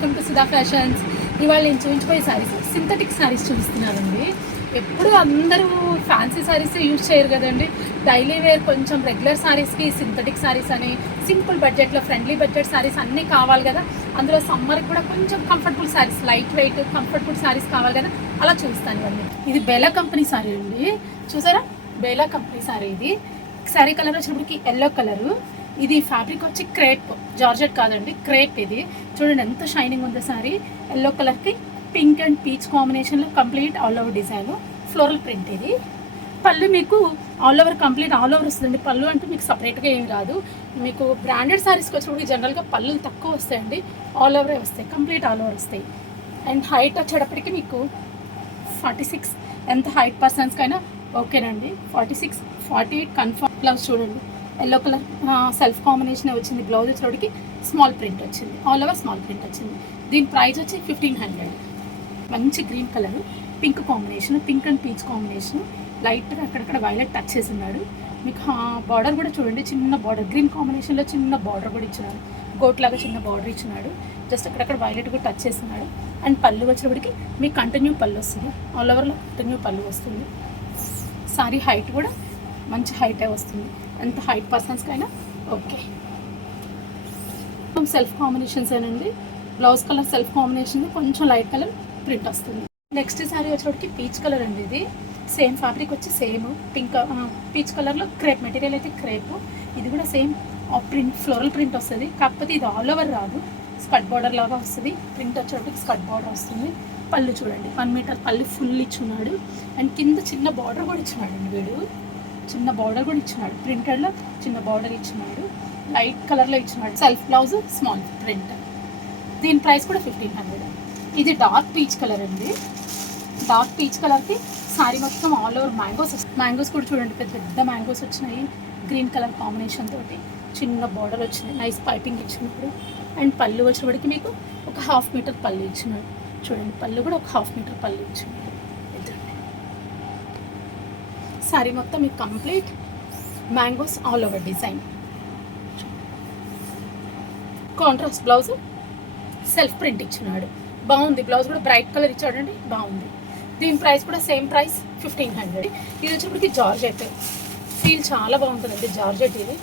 Welcome to Sudha fashions. ఇవాళ నేను చూపించిపోయే saris synthetic saris చూపిస్తున్నానండి. ఎప్పుడు అందరూ ఫ్యాన్సీ శారీస్ యూజ్ చేయరు కదండి. డైలీ వేర్ కొంచెం రెగ్యులర్ శారీస్కి సింథటిక్ శారీస్ అని సింపుల్ బడ్జెట్లో ఫ్రెండ్లీ బడ్జెట్ శారీస్ అన్నీ కావాలి కదా. అందులో సమ్మర్కి కూడా కొంచెం comfortable saris, light weight comfortable saris కావాలి కదా, అలా చూస్తాను ఇవన్నీ. ఇది బేలా కంపెనీ శారీ అండి, చూసారా? బేలా కంపెనీ శారీ. ఇది శారీ కలర్ వచ్చినప్పటికి ఎల్లో కలరు. ఇది ఫ్యాబ్రిక్ వచ్చి క్రేప్, జార్జెట్ కాదండి, క్రేప్. ఇది చూడండి ఎంత షైనింగ్ ఉందో శారీ. ఎల్లో కలర్కి పింక్ అండ్ పీచ్ కాంబినేషన్లో complete all over design, floral print. ఇది పళ్ళు మీకు all over complete all over వస్తుందండి. పళ్ళు అంటే మీకు సపరేట్గా ఏం రాదు. మీకు బ్రాండెడ్ శారీస్కి వచ్చినప్పుడు జనరల్గా పళ్ళు తక్కువ వస్తాయండి, ఆల్ ఓవరే వస్తాయి, కంప్లీట్ ఆల్ ఓవర్ వస్తాయి. అండ్ హైట్ వచ్చేటప్పటికి మీకు 46, ఎంత హైట్ పర్సన్స్కైనా ఓకేనండి. 46, 48 కన్ఫర్మ్. బ్లౌజ్ చూడండి, ఎల్లో కలర్ సెల్ఫ్ కాంబినేషన్ వచ్చింది. బ్లౌజ్ వచ్చేటికి స్మాల్ ప్రింట్ వచ్చింది, ఆల్ ఓవర్ స్మాల్ ప్రింట్ వచ్చింది. దీని ప్రైస్ వచ్చి 1500. మంచి green colour, pink combination, pink and peach combination, లైట్గా అక్కడక్కడ వైలెట్ టచ్ చేసి ఉన్నాడు. మీకు బార్డర్ కూడా చూడండి, చిన్న బార్డర్, గ్రీన్ కాంబినేషన్లో చిన్న బార్డర్ కూడా ఇచ్చినాడు, గోట్ లాగా చిన్న బార్డర్ ఇచ్చినాడు. జస్ట్ అక్కడక్కడ వైలెట్ కూడా టచ్ చేస్తున్నాడు. అండ్ పళ్ళు వచ్చేటప్పటికి మీకు కంటిన్యూ పళ్ళు వస్తుంది, ఆల్ ఓవర్లో కంటిన్యూ పళ్ళు వస్తుంది. సారీ హైట్ కూడా మంచి హైటే వస్తుంది, ఎంత హైట్ పర్సన్స్కైనా ఓకే. సెల్ఫ్ కాంబినేషన్స్ ఏనండి. బ్లౌజ్ కలర్ సెల్ఫ్ కాంబినేషన్, కొంచెం లైట్ కలర్ ప్రింట్ వస్తుంది. నెక్స్ట్ శారీ వచ్చేటికి పీచ్ కలర్ అండి. ఇది సేమ్ ఫ్యాబ్రిక్ వచ్చి సేమ్ పింక్ పీచ్ కలర్లో క్రేప్ మెటీరియల్ అయితే క్రేప్. ఇది కూడా సేమ్ ప్రింట్, ఫ్లోరల్ ప్రింట్ వస్తుంది. కాకపోతే ఇది ఆల్ ఓవర్ రాదు, స్కర్ట్ బార్డర్ లాగా వస్తుంది. ప్రింట్ వచ్చేటికి స్కర్ట్ బార్డర్ వస్తుంది. పళ్ళు చూడండి, 1 మీటర్ పళ్ళు ఫుల్ ఇచ్చున్నాడు. అండ్ కింద చిన్న బార్డర్ కూడా ఇచ్చున్నాడు అండి. వీడు చిన్న బార్డర్ కూడా ఇచ్చినాడు, ప్రింటెడ్లో చిన్న బార్డర్ ఇచ్చినాడు, లైట్ కలర్లో ఇచ్చినాడు. Self blouse small print. దీని ప్రైస్ కూడా 1500. ఇది డార్క్ పీచ్ కలర్ అండి. డార్క్ పీచ్ కలర్కి శారీ మొత్తం ఆల్ ఓవర్ మ్యాంగోస్. మ్యాంగోస్ కూడా చూడండి, పెద్ద పెద్ద మ్యాంగోస్ వచ్చినాయి. గ్రీన్ కలర్ కాంబినేషన్ తోటి చిన్న బార్డర్ వచ్చినాయి, నైస్ పైపింగ్ ఇచ్చినప్పుడు. అండ్ పళ్ళు వచ్చేవాడికి మీకు ఒక 1/2 మీటర్ పళ్ళు ఇచ్చినాడు. చూడండి, పళ్ళు కూడా ఒక 1/2 మీటర్ పళ్ళు ఇచ్చినాడు. శారీ మొత్తం మీకు complete mangoes all over design. Contrast blouse self print ఇచ్చినాడు, బాగుంది. బ్లౌజ్ కూడా బ్రైట్ కలర్ ఇచ్చాడండి, బాగుంది. దీని ప్రైస్ కూడా సేమ్ ప్రైస్ 1500. ఇది వచ్చేప్పటికి జార్జెట్, ఫీల్ చాలా బాగుంటుందండి జార్జెట్. ఇది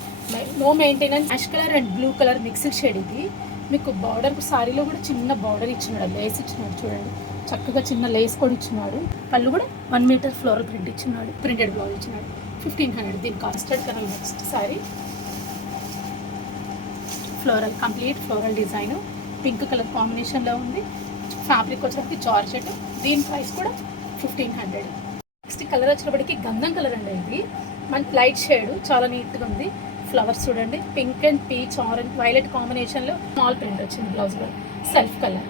no maintenance. Ash colour and blue colour mixed shade. ఇది మీకు బార్డర్ శారీలో కూడా చిన్న బార్డర్ ఇచ్చినాడు, లేస్ ఇచ్చినాడు. చూడండి, చక్కగా చిన్న లేస్ కూడా ఇచ్చినాడు. పళ్ళు కూడా 1 మీటర్ ఫ్లోరల్ ప్రింట్ ఇచ్చినాడు, ప్రింటెడ్ బ్లౌజ్ ఇచ్చినాడు. 1500. దీని కాస్టెడ్ colour. Next sari floral, complete floral design, pink colour కాంబినేషన్లో ఉంది. ఫ్యాబ్రిక్ వచ్చేటప్పటికి జార్జెట్. దీని ప్రైస్ కూడా 1500. నెక్స్ట్ కలర్ వచ్చేటప్పటికి గంధం కలర్ అండి. ఇది మంచి లైట్ షేడ్, చాలా నీట్గా ఉంది. ఫ్లవర్స్ చూడండి, pink and peach, orange, violet కాంబినేషన్లో స్మాల్ ప్రింట్ వచ్చింది. బ్లౌజ్ కూడా సెల్ఫ్ కలర్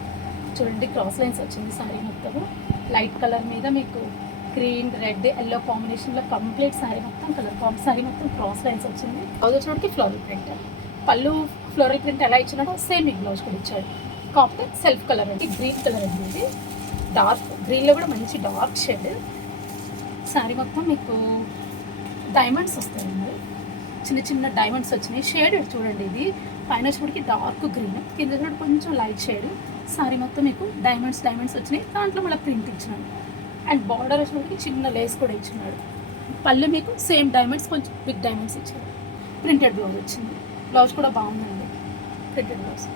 చూడండి, క్రాస్ లైన్స్ వచ్చింది. శారీ మొత్తము లైట్ కలర్ మీద మీకు గ్రీన్, రెడ్, ఎల్లో కాంబినేషన్లో కంప్లీట్ శారీ మొత్తం కలర్ శారీ మొత్తం క్రాస్ లైన్స్ వచ్చింది. బ్లౌజ్ వచ్చినప్పటికి ఫ్లోరల్ ప్రింట్. పళ్ళు ఫ్లోరల్ ప్రింట్ ఎలా ఇచ్చినాడో సేమ్ ఈ బ్లౌజ్ కూడా ఇచ్చాడు. కాకపోతే సెల్ఫ్ కలర్ అండి, గ్రీన్ కలర్ అండి. ఇది డార్క్ గ్రీన్లో కూడా మంచి డార్క్ షేడ్. శారీ మొత్తం మీకు డైమండ్స్ వస్తాయండి, చిన్న చిన్న డైమండ్స్ వచ్చినాయి. షేడ్ చూడండి, ఇది పైన వచ్చేప్పటికి డార్క్ గ్రీన్, కింద కూడా కొంచెం లైట్ షేడ్. శారీ మొత్తం మీకు డైమండ్స్ వచ్చినాయి. దాంట్లో మళ్ళీ ప్రింట్ ఇచ్చినాడు. అండ్ బార్డర్ వచ్చేప్పటికి చిన్న లేస్ కూడా ఇచ్చినాడు. పళ్ళు మీకు సేమ్ డైమండ్స్, కొంచెం బిగ్ డైమండ్స్ ఇచ్చాడు. ప్రింటెడ్ బ్లౌజ్ వచ్చింది. బ్లౌజ్ కూడా బాగుందండి, ప్రింటెడ్ బ్లౌజ్.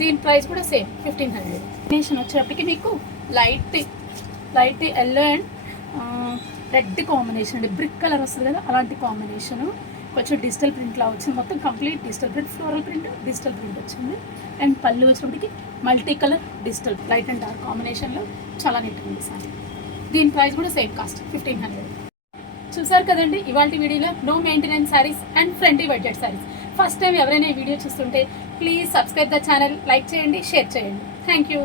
దీని ప్రైస్ కూడా సేమ్ 1500. కాంబినేషన్ వచ్చేటప్పటికి మీకు light yellow and red combination అండి. బ్రిక్ కలర్ వస్తుంది కదా, అలాంటి కాంబినేషను. కొంచెం డిజిటల్ ప్రింట్లా వచ్చింది. మొత్తం complete digital print, floral print, digital print వచ్చింది. అండ్ పళ్ళు వచ్చినప్పటికి multi colour digital, light and dark కాంబినేషన్లో చాలా నీట్గా ఉంది సార్. దీని ప్రైస్ కూడా సేమ్ కాస్ట్ 1500. చూసారు కదండి ఇవాళ వీడియోలో no maintenance saris and friendly budget saris. First time ఎవరైనా ఈ వీడియో చూస్తుంటే please subscribe the channel, like చేయండి, షేర్ చేయండి. Thank you.